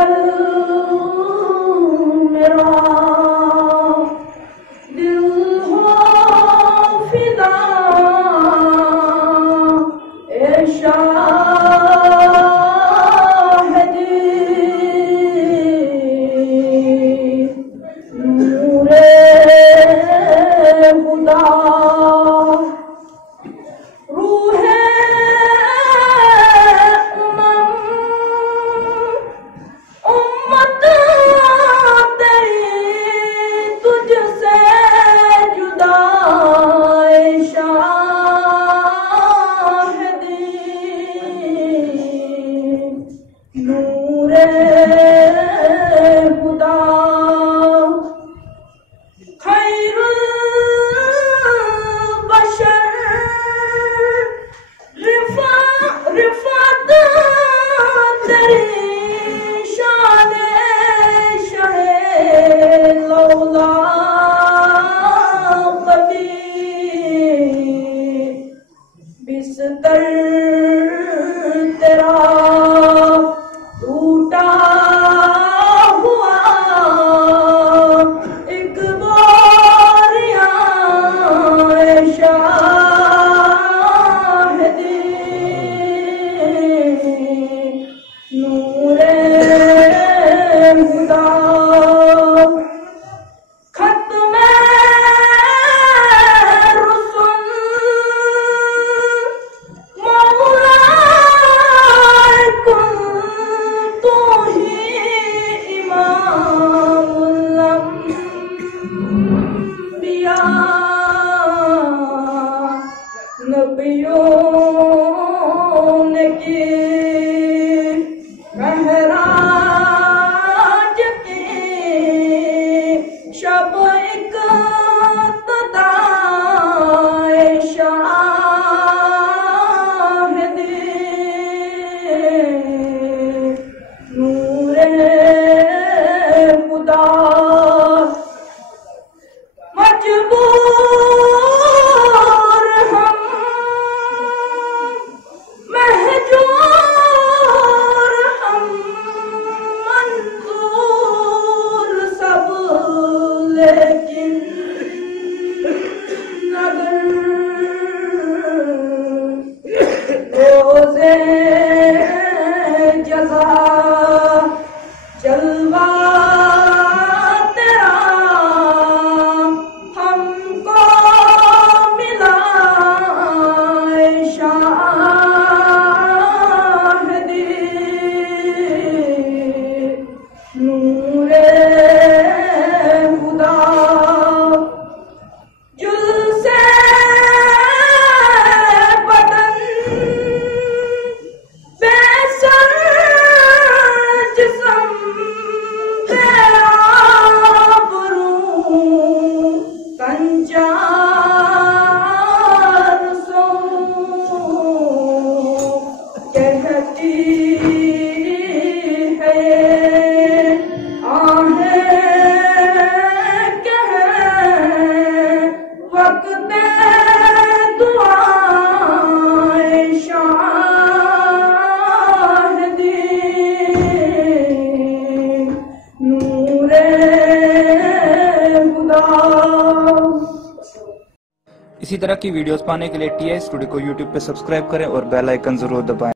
पर मेरा दिल हो फिदा, ए शाहिदी नूरे खुदा नूरे खुदा खैरुल बशर रिफात तेरी शाने शहे लौला कभी बिस्तर तेरा टूटा हुआ एक बारिया शाहिदी नूरे खुदा नबियों ने की महराज की शब एक तदाए शाहिदी नूरे खुदा मजबूर हम महजूर हम मंजूर सब लेकिन अगर रोज़े जज़ा जलवा तेरा हमको मिला शाहिदी नूरे खुदा जुल्से बदन बेसर जिस्म बेआबरू कंजार सो कहती है आहें कह वक्त दुआए शाहिदी नूरे खुदा। इसी तरह की वीडियोस पाने के लिए TI स्टूडियो को YouTube पे सब्सक्राइब करें और बेल आइकन जरूर दबाएं।